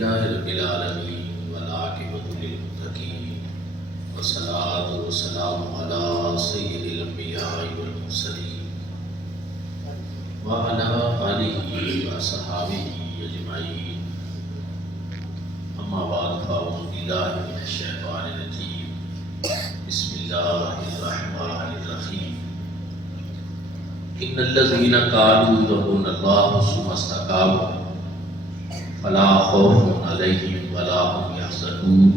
لله رب العالمين والعاقبۃ للمتقین والصلاۃ والسلام علی سید الانبیاء والمرسلین وعلی آلہ وصحبہ اجمعین، اما بعد فاعوذ باللہ من الشیطان الرجیم، بسم اللہ الرحمن الرحیم۔ ان الذین قالوا ربنا اللہ ثم استقاموا فلا خوف علیہم ولا هم یحزنون۔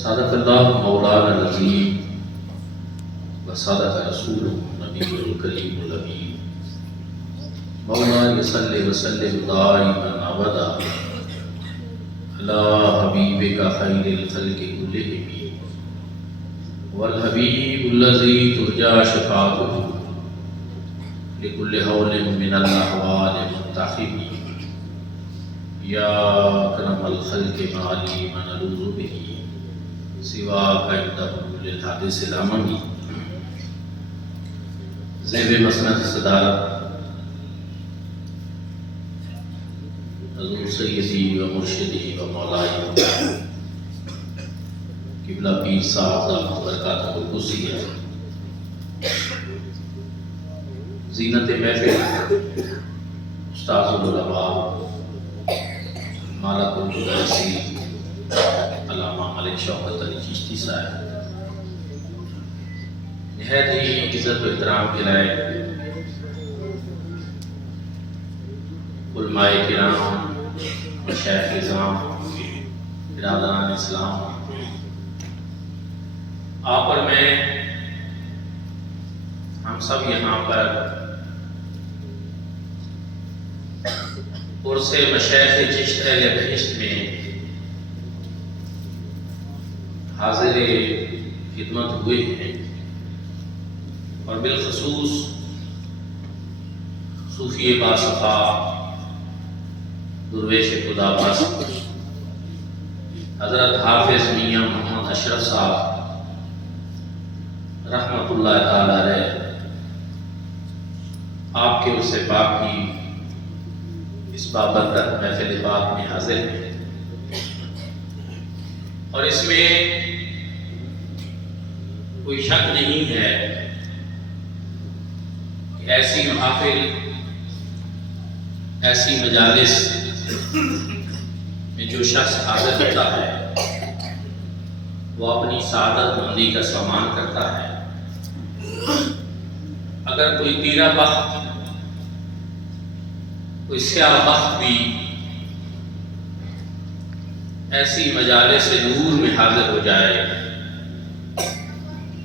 صدق اللہ مولانا العظیم وصدق رسولہ النبی الکریم الامین۔ مولانا صلی وسلم دائما ابدا علی حبیبک خیر الخلق کلہم والحبیب الذی ترجی شفاعتہ لکل حول من الاحوال منتخب، یا اکرم الخلق مالی من الوذ به سواک عندہ للحادث الاممی۔ زیب مسند صدارت حضور سیدی و مرشدی و مولائی قبلہ پیر صاحب دامت برکاتہ القدسی ہے۔ زینت محفل استاذ العلماء مالک القدسی علامہ ملک شوکت علی چشتی صاحب، نہایت ہی عزت و احترام کے لائق علماء کرام، مشائخ اعظام، برادران اسلام، آپ اور میں، ہم سب یہاں پر عرس مشائخ چشت اہل بہشت میں حاضر خدمت ہوئے ہیں، اور بالخصوص صوفی باصفا درویش خدا پرست حضرت حافظ میاں محمد اشرف صاحب رحمۃ اللہ تعالی علیہ، آپ کے عرس پاک کی اس بابرکت محفل پاک میں حاضر ہیں، اور اس میں کوئی شک نہیں ہے کہ ایسی محافل، ایسی مجالس میں جو شخص حاضر ہوتا ہے وہ اپنی سعادت مندی کا سامان کرتا ہے۔ اگر کوئی تیرہ بخت، کوئی سیاہ بخت بھی ایسی مجالس نور میں حاضر ہو جائے،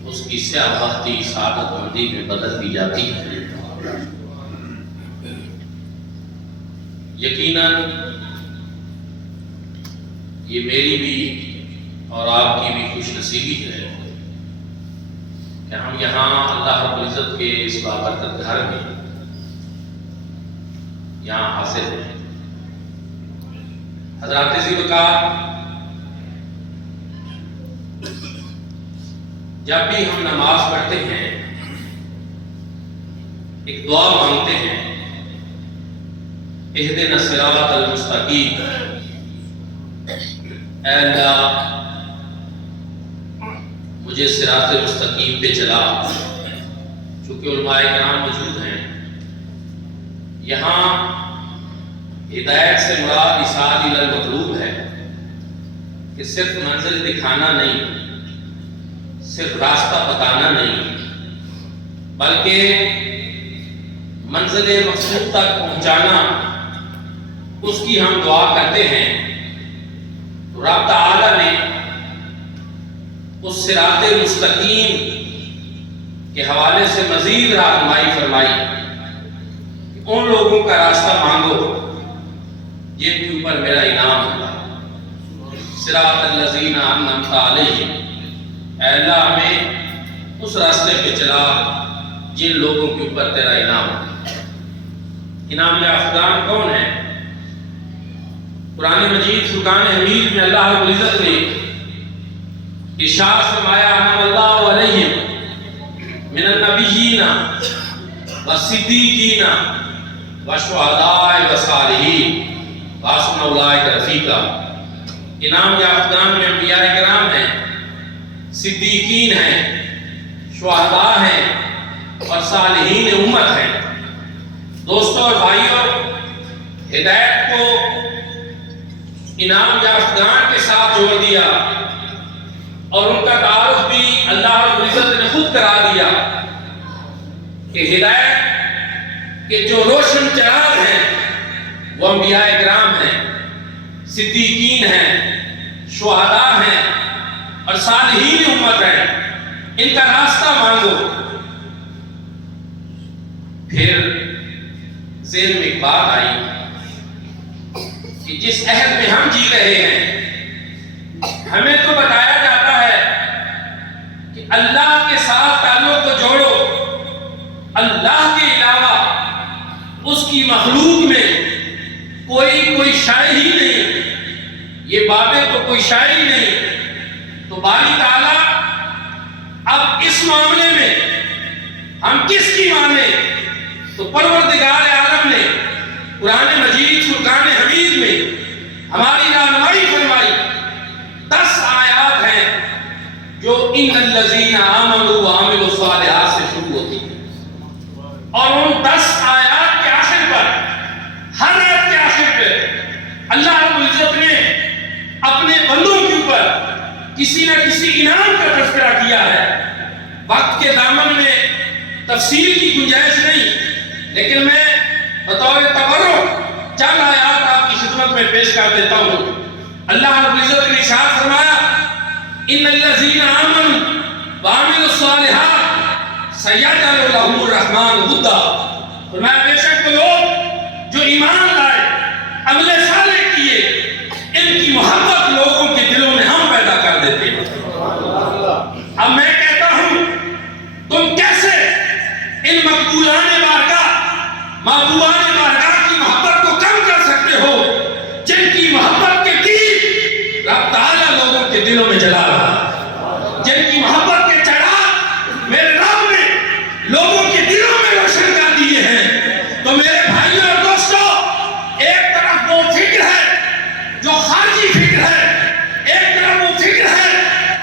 اس کی سیاہ بختی سعادت مندی میں بدل دی جاتی ہے۔ یقیناً یہ میری بھی اور آپ کی بھی خوش نصیبی ہے کہ ہم یہاں اللہ رب العزت کے اس بابرکت گھر میں یہاں حاضر ہیں۔ حضرات ذی وقار، جب بھی ہم نماز پڑھتے ہیں ایک دعا مانگتے ہیں، اہدنا الصراط المستقیم، اے اللہ مجھے صراط مستقیم پہ چلا۔ چونکہ علماء کرام موجود ہیں یہاں، ہدایت سے مراد ارشاد الی المطلوب ہے کہ صرف منزل دکھانا نہیں، صرف راستہ بتانا نہیں، بلکہ منزل مقصود تک پہنچانا، اس کی ہم دعا کرتے ہیں۔ تو رب تعالی نے اس صراط مستقیم کے حوالے سے مزید رہنمائی فرمائی کہ ان لوگوں کا راستہ مانگو جن کے اوپر میرا انعام ہوگا۔ صراط الذین انعمت علیہم، اے اللہ ہمیں اس راستے پہ چلا جن لوگوں کے اوپر تیرا انعام ہوگا۔ انعام یافتگان کون ہیں؟ قرآن مجید فرقان حمید میں اللہ رب العزت نے ارشاد فرمایا، انعم اللہ علیہم من النبیین والصدیقین والشہداء والصالحین۔ وحسن اولئک رفیقا، انعام یافتگان میں انبیاء کرام ہیں، صدیقین ہیں، شہداء ہیں اور صالحین امت ہیں۔ دوستوں اور بھائیوں، ہدایت کو انعام یافتگان کے ساتھ جوڑ دیا اور ان کا تعارف بھی اللہ رب العزت نے خود کرا دیا کہ ہدایت کے جو روشن چراغ ہیں وہ انبیاء کرام ہیں، صدیقین ہیں، شہداء ہیں اور صالحین امت ہیں، ان کا راستہ مانگو۔ پھر ذہن میں ایک بات آئی کہ جس عہد میں ہم جی رہے ہیں، ہمیں تو بتایا جاتا ہے کہ اللہ کے ساتھ تعلق کو جوڑو، اللہ کے علاوہ اس کی مخلوق میں کوئی شے ہی نہیں، یہ باتیں تو کوئی شے ہی نہیں۔ تو باری تعالیٰ اب اس معاملے میں ہم کس کی مانیں؟ تو پروردگار عالم نے قرآن مجید فرقان حمید میں ہماری رہنمائی فرمائی۔ 10 آیات ہیں جو ان الذین آمنوا وعملوا الصالحات سے شروع ہوتی ہیں، اور ان 10 آیات کے آخر پر، ہر آیت کے آخر پر اللہ رب العزت نے اپنے بندوں کے اوپر کسی نہ کسی انعام کا تذکرہ کیا ہے۔ وقت کے دامن میں تفصیل کی گنجائش نہیں، لیکن میں بطور تبرک چند آیات آپ کی خدمت میں پیش کر دیتا ہوں۔ اللہ رب العزت نے ارشاد فرمایا، ان الذین آمنوا وعملوا الصالحات سیجعل لهم الرحمن ودا۔ فرمایا بے شک وہ لوگ جو ایمان لائے، عمل صالح کیے، ان کی محبت لوگوں کے دلوں میں ہم پیدا کر دیتے ہیں۔ اب میں کہتا ہوں، تم کیسے ان مقبولان بارگاہ، محبوبان بارگاہ کی محبت کو کم کر سکتے ہو، جن کی محبت کے تیر رب تعالیٰ لوگوں کے دلوں میں جلا رہا ہے، جن کی محبت کے چراغ میرے رب نے لوگوں کے دلوں میں روشن کر دیے ہیں۔ تو میرے بھائیوں اور دوستوں، ایک طرف وہ فکر ہے جو خارجی فکر ہے، ایک طرف وہ فکر ہے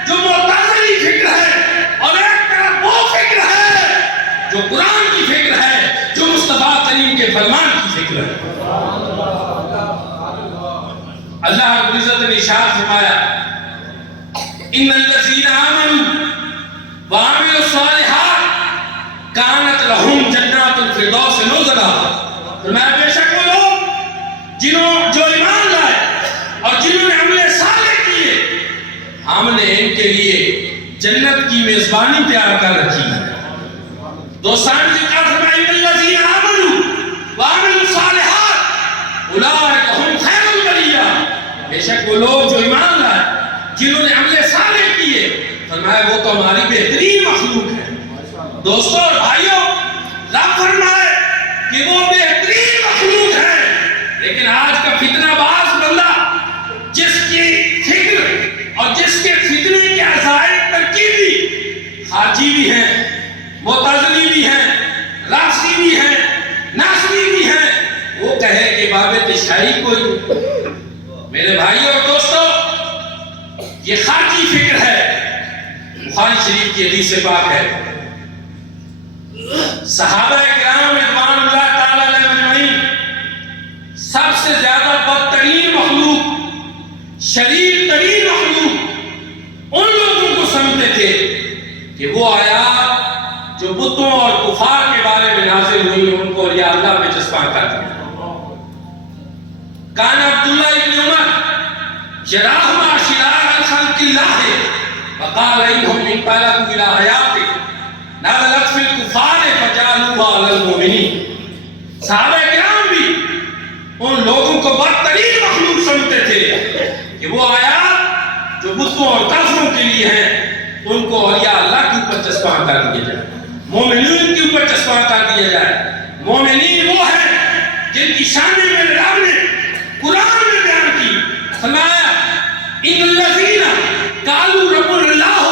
جو معتزلی فکر ہے، اور ایک طرف وہ فکر ہے جو قرآن کی فکر ہے، جو مصطفیٰ کریم کے فرمان کی فکر ہے۔ اللہ رب العزت نے ارشاد فرمایا، ان الذین آمنوا وعملوا الصالحات کانت لہم جنات الفردوس نزلا۔ فرمایا بے شک وہ لوگ جو ایمان لائے اور جنہوں نے عمل صالح کیے، ہم نے ان کے لیے جنت کی میزبانی تیار کر رکھی ہے۔ دوستان نے کہا فرمایا، ان الذین آمنوا وعملوا الصالحات اولئک هم خیر البریہ۔ بے شک وہ لوگ جو ایمان لائے، جنہوں نے عمل صالح کیے، فرمایا وہ تو ہماری بہترین مخلوق ہے۔ دوستوں اور بھائیوں، رب فرمائے کہ وہ بہترین مخلوق ہے، لیکن آج کا فتنہ باز بندہ جس کی فکر اور جس کے فتنے کے عزائم ترکیبی خارجی بھی ہیں، معتزلی بھی ہیں، رافضی بھی ہیں، ناصری بھی ہیں، وہ کہے کہ بابت شاہی کوئی۔ میرے بھائیوں اور دوستوں، یہ خارجی فکر ہے۔ بخاری شریف کی حدیث پاک ہے، صحابہ کرام رضوان اللہ تعالی علیہ اجمعین سب سے زیادہ بدترین مخلوق، شریر ترین مخلوق ان لوگوں کو سمجھتے تھے کہ وہ آیات جو بتوں اور کفار کے بارے میں نازل ہوئی ان کو یا اللہ میں چسپاں کر دیا۔ کان عبداللہ ابن عمر شراہما شراہ الخلق اللہ وقال انہم انطلقوا الى حیات نزلت فی الکفار فجعلوها علی المؤمنین۔ صحابہ کرام بھی ان لوگوں کو بدترین مخلوق سمجھتے تھے کہ وہ آیات جو بتوں اور کافروں کے لیے ہیں ان کو اولیاء اللہ کے اوپر چسپاں کر دیا جائے، مومنین کے اوپر چسپاں کر دیا جائے۔ مومنین وہ ہیں جن کی شان میں رب نے قرآن میں بیان کی، فرمایا ان الذین قالوا ربنا اللہ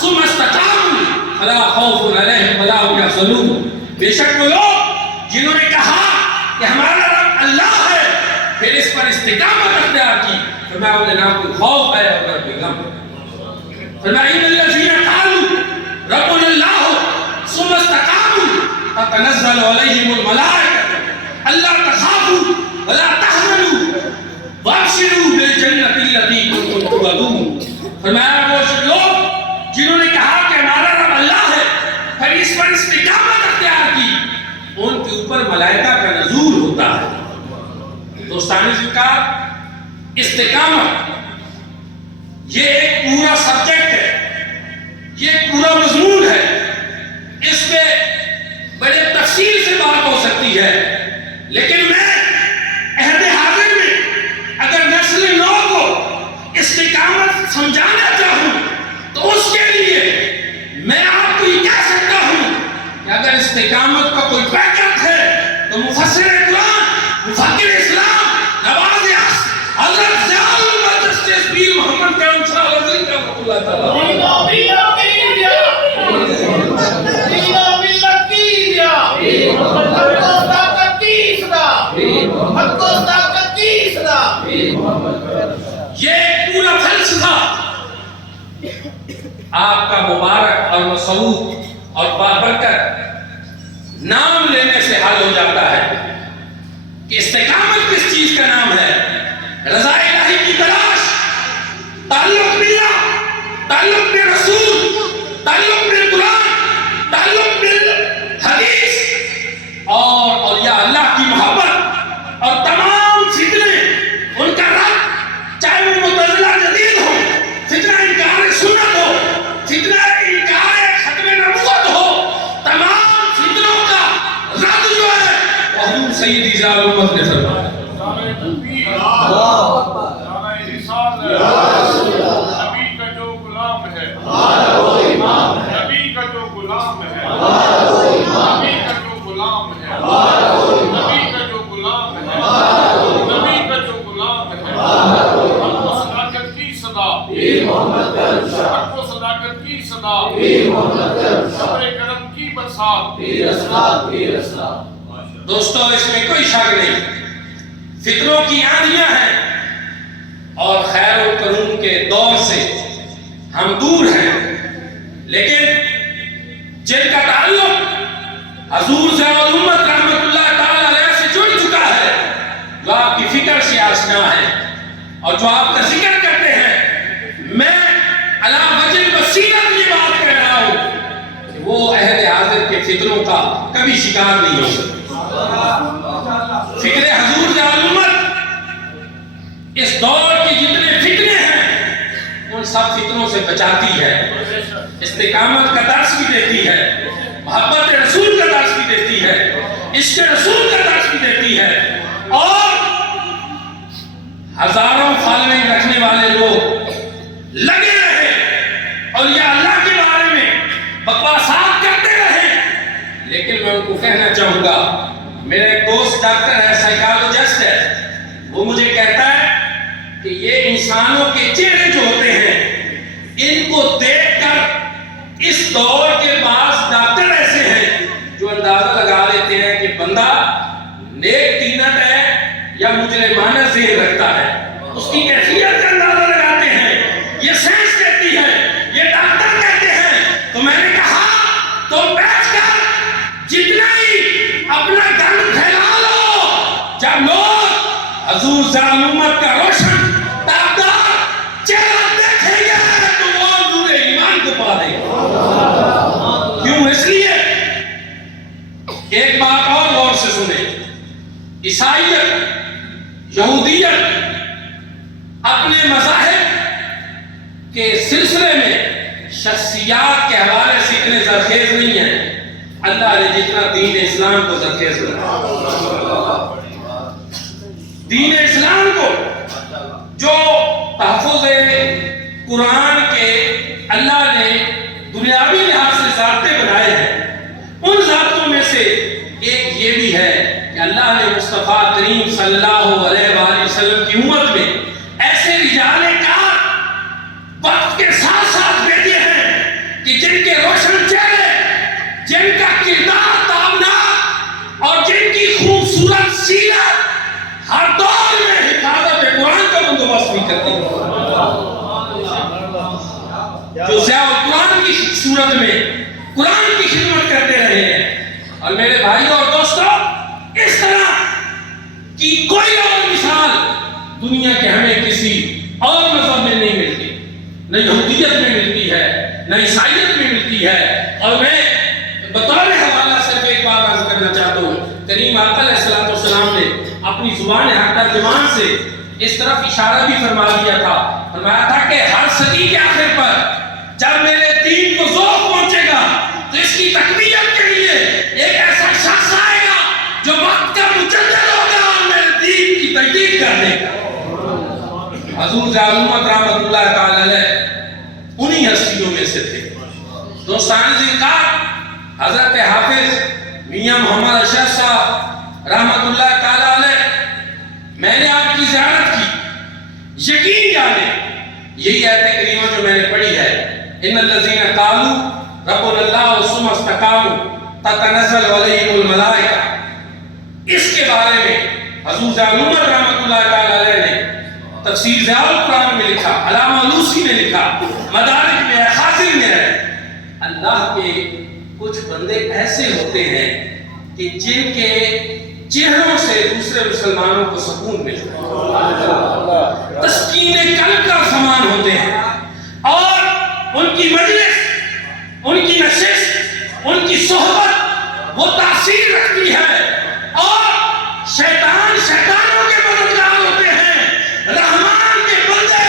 ثم استقاموا فلا خوف علیہم ولا هم یحزنون۔ بے شک وہ لوگ جنہوں نے کہا کہ ہمارا رب اللہ ہے، پھر اس پر استقامت اختیار کی، فرمایا انہیں نہ کوئی خوف ہے اور نہ کوئی غم ہے۔ فرمایا ان الذین قالوا ربنا اللہ ثم استقاموا تتنزل علیہم الملائکۃ الا تخافوا ولا تحزنوا وابشروا بالجنۃ التی کنتم توعدون۔ فرمایا وہ لوگ جنہوں نے کہا کہ ہمارا رب اللہ ہے، پھر اس پر استقامت اختیار کی، ان کے اوپر ملائکہ کا نزول ہوتا ہے۔ دوستان ذکر، استقامت یہ ایک پورا سبجیکٹ ہے، یہ ایک پورا مضمون ہے، اس پہ بڑے تفصیل سے بات ہو سکتی ہے، لیکن میں عہد حاضر میں اگر نسل نو کو استقامت سمجھانا چاہوں تو اس کے لیے میں آپ کو یہ کہہ سکتا ہوں کہ اگر استقامت کا کوئی پیکٹ ہے تو مفسر قرآن، مفکر اسلام، نواز حضرت ضیاء الامت جسٹس پیر محمد کرم شاہ وزیر رحمۃ اللہ تعالیٰ یہ پورا فلسفہ آپ کا مبارک اور مسعود اور بابرکت نام لینے سے حل ہو جاتا ہے کہ استقامت کس چیز کا نام ہے؟ رضا الہی کی تلاش، تعلق باللہ، تعلق بالرسول، تعلق بالقرآن، تعلق بالحدیث، اور اولیاء اللہ کی محبت، اور تمام فتنے ان کا رد، چاہے وہ معتزلہ جدید ہو، فتنہ انکار سنت ہو، فتنہ انکار ختم نبوت ہو، تمام فتنوں کا رد جو ہے وہ حضور سیدی ضیاء الامت نے فرمایا۔ نبی کا جو غلام ہے، نبی کا جو غلام ہے، نبی کا جو غلام ہے، نبی کا جو غلام ہے، نبی کا جو غلام ہے، حق و صداقت کی صدا، حق و صداقت کی صدا، صبر کرم کی برسات۔ دوستو اس میں کوئی شک نہیں، فتنوں کی آندیاں ہیں اور خیر و قرون کے دور سے ہم دور ہیں، لیکن جن کا تعلق حضور ضیاء الامت رحمۃ اللہ تعالی علیہ سے جڑ چکا ہے، جو آپ کی فکر سے آشنا ہے اور جو آپ کا ذکر کرتے ہیں، میں علی وجہ بصیرت یہ بات کہہ رہا ہوں کہ وہ عہد حاضر کے فتنوں کا کبھی شکار نہیں ہو سکتے۔ فکر حضور ضیاء الامت اس دور کی جتنے فتنے ہیں ان سب فتنوں سے بچاتی ہے، استقامت کا درس بھی دیتی ہے، محبت رسول کا درس بھی دیتی ہے، عشق رسول کا درس بھی دیتی ہے، اور ہزاروں فالوئنگ رکھنے والے لوگ لگے رہے اور یہ اللہ کے بارے میں بکواسات کرتے رہے، لیکن میں ان کو کہنا چاہوں گا، میرا ایک دوست ڈاکٹر ہے، سائیکالوجسٹ ہے، وہ مجھے کہتا ہے کہ یہ انسانوں کے چہرے جو ہوتے ہیں ان کو دیکھ کر اس دور کے بعض ڈاکٹر ایسے ہیں جو اندازہ لگا لیتے ہیں کہ بندہ نیک تینت ہے یا مجرمانہ ذہن رکھتا ہے، اس کی کیفیت کا اندازہ لگاتے ہیں، یہ سائنس کہتی ہے، یہ ڈاکٹر کہتے ہیں۔ تو میں نے کہا تم بیٹھ کر جتنا ہی اپنا گند پھیلا لو، جب لوگ حضور ضیاء الامت کا روشن تابدار چہرہ دیکھیں گے تو وہ نور ایمان کو پا دیں گے۔ کیوں؟ اس لیے ایک بات اور غور سے سنیں، عیسائیت، یہودیت اپنے مذاہب کے سلسلے میں شخصیات کے حوالے سے اتنے زرخیز نہیں ہیں، اللہ نے جتنا دین اسلام کو زرخیز بنایا۔ دین اسلام کو جو تحفظ قرآن کے اللہ نے دنیاوی لحاظ سے ضابطے بنائے ہیں، ان ضابطوں میں سے ایک یہ بھی ہے کہ اللہ نے مصطفیٰ کریم صلی اللہ علیہ وآلہ وسلم کی امت میں ایسے رجال کار وقت کے ساتھ ساتھ بھیجے ہیں کہ جن کے روشن چہرے، جن کا کردار تابناک اور جن کی خوبصورت سیرت ہر دور میں حفاظت خوف بھی کرتے ہیں، جو ضیاء قرآن کی صورت میں قرآن کی خدمت کرتے رہے ہیں۔ اور میرے بھائیوں اور دوستوں، اس طرح کی کوئی اور مثال دنیا کے ہمیں کسی اور مذہب میں نہیں ملتی، نہ یہودیت میں ملتی ہے، نہ عیسائیت میں ملتی ہے۔ اور میں بطور حوالہ صرف ایک بات عرض کرنا چاہتا ہوں، کریم آقا علیہ السلام نے اپنی زبان حق ترجمان سے اس طرف اشارہ بھی فرما دیا تھا، فرمایا تھا کہ ہر صدی کے آخر پر جب میرے دین کو ذوق پہنچے گا تو اس کی تقویت کے لیے ایک ایسا شخص آئے گا جو وقت کا مجدد ہوگا اور میرے دین کی تجدید کر دے گا۔ حضور ضیاء الامت رحمۃ اللہ تعالی علیہ انہی ہستیوں میں سے تھے۔ دوستان ذکر حضرت حافظ میاں محمد اشرف صاحب رحمۃ اللہ تعالی علیہ، میں نے آپ کی زیارت کی، یقین جانے یہی آیت کریمہ جو میں نے پڑھی ہے، ان الذین قالوا ربنا اللہ ثم استقاموا تتنزل علیہم الملائکہ، اس کے بارے میں حضور ضیاء الامت رحمۃ اللہ تعالی علیہ نے تفسیر ضیاء القرآن میں لکھا، علامہ علوسی نے لکھا، مدارک میں ہے، حاصل میں ہے، اللہ کے کچھ بندے ایسے ہوتے ہیں کہ جن کے چہروں سے دوسرے مسلمانوں کو سکون ملتا ہے، تسکین قلب کا سامان ہوتے ہیں، اور ان کی مجلس، ان کی نشست، ان کی صحبت وہ تاثیر رکھتی ہے، اور شیطانوں کے مددگار ہوتے ہیں، رحمان کے بندے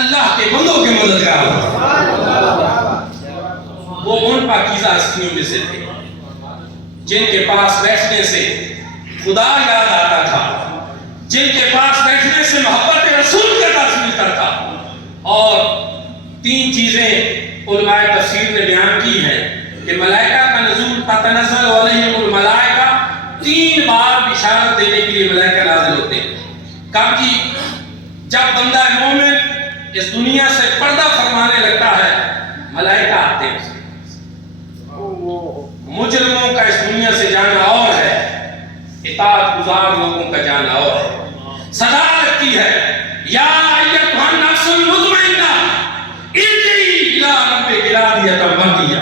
اللہ کے بندوں کے مددگار ہوتے ہیں۔ وہ ان پاکیزہ ہستیوں میں سے تھے جن کے پاس بیٹھنے سے خدا یاد آتا تھا، جن کے پاس بیٹھنے سے محبت رسول کا درس ملتا تھا۔ اور تین چیزیں علماء تفسیر نے بیان کی ہیں کہ ملائکہ کا نزول، تتنزل علیہم الملائکہ، 3 بار بشارت دینے کے لیے ملائکہ نازل ہوتے ہیں۔ کب کی؟ جب بندہ مومن اس دنیا سے پردہ فرمانے لگتا ہے، ملائکہ آتے ہیں۔ مجرموں کا اس دنیا سے جانا اور ہے، اطاعت گزار لوگوں کا جانا اور ہے۔ صدا لگتی ہے، یا ایتھا النفس المطمئنہ ارجعی الی ربک راضیۃ مرضیہ۔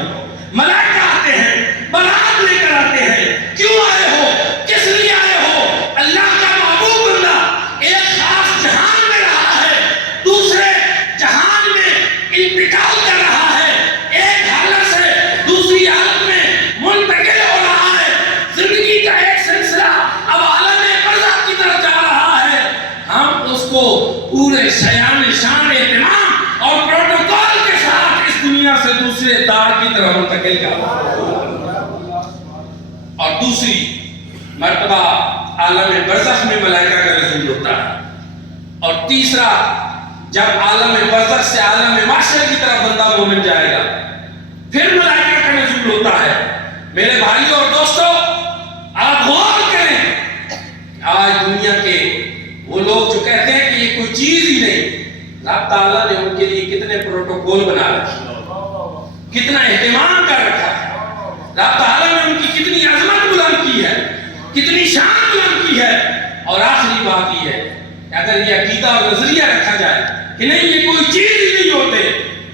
ملائکہ آتے ہیں، برات لے کر آتے ہیں، کیوں آئے ہو، کس لیے آئے ہو؟ اللہ کا محبوب بندہ ایک خاص جہان میں رہا ہے، دوسرے جہان میں انتقال کر رہا ہے، ایک حالت سے دوسری حالت میں منتقل ہو رہا ہے، زندگی کا ایک سلسلہ اب عالم برزخ کی طرف جا رہا ہے۔ ہم اس کو پورے شیان شان اہتمام اور پروٹوکول کے ساتھ اس دنیا سے دوسرے دار کی طرف منتقل کر رہا ہے۔ اور دوسری مرتبہ عالم برزخ میں ملائکہ کا نزول ہوتا ہے، اور تیسرا جب عالم برزخ سے عالم محشر کی طرف بندہ مومن جائے گا، پھر ملائکہ کا نزول ہوتا ہے۔ میرے بھائیوں اور دوستوں، آپ غور کریں، آج دنیا کے وہ لوگ جو کہتے ہیں کہ یہ کوئی چیز ہی نہیں، رب تعالیٰ نے ان کے لیے کتنے پروٹوکول بنا رکھے، کتنا اہتمام کر رکھا ہے، رب تعالیٰ نے ان کی کتنی عظمت بلند کی ہے، کتنی شان بلند کی ہے۔ اور آخری بات یہ ہے کہ اگر یہ عقیدہ اور نظریہ رکھا جائے کہ نہیں یہ کوئی چیز ہی نہیں ہوتے،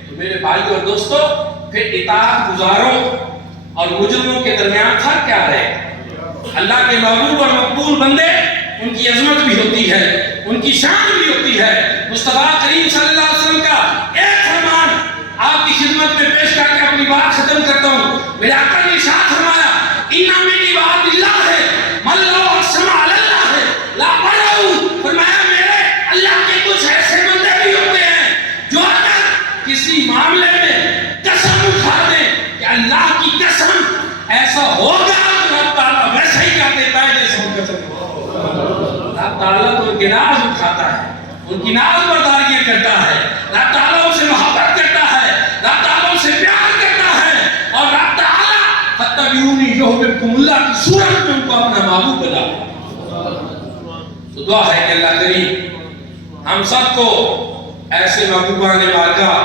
تو میرے بھائیوں اور دوستوں، پھر اطاعت گزاروں اور مجرموں کے درمیان فرق کیا ہے؟ اللہ کے محبوب اور مقبول بندے، ان کی عظمت بھی ہوتی ہے، ان کی شان بھی ہوتی ہے۔ مصطفیٰ کریم صلی اللہ علیہ وسلم کا ایک فرمان آپ کی خدمت میں پیش کر کے اپنی بات ختم کرتا ہوں۔ میرے آقا نے ارشاد فرمایا، اِنَّ مِنْ عِبَادِ اللَّهِ مَن لَّوْ أَقْسَمَ عَلَى اللَّهِ لَأَبَرَّهُ۔ فرمایا میرے اللہ کے کچھ ایسے بندے بھی ہوتے ہیں جو اگر کسی معاملے میں قسم اٹھا دیں کہ اللہ کی قسم ایسا ہوگا تو رب تعالیٰ ویسا ہی کر دیتا ہے جیسے ان قسم ہوگا۔ رب تعالیٰ تو ان کے ناز اٹھاتا ہے، ان کی ناز برداریاں کرتا ہے، رب تعالیٰ ان سے محبت کرتا ہے، رب تعالیٰ ان سے پیار کرتا ہے، اور رب تعالیٰ فَاتَّبِعُونِی یُحْبِبْکُمُ اللَّہ کی صورت میں ان کو اپنا محبوب بنا۔ تو دعا ہے کہ اللہ کریم ہم سب کو ایسے محبوبان بارگاہ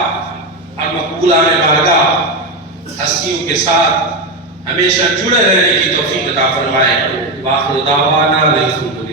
اور مقبولان بارگاہ ہستیوں کے ساتھ ہمیشہ جڑے رہنے کی توفیق عطا فرمائے۔ وآخر دعوانا الحمدللہ۔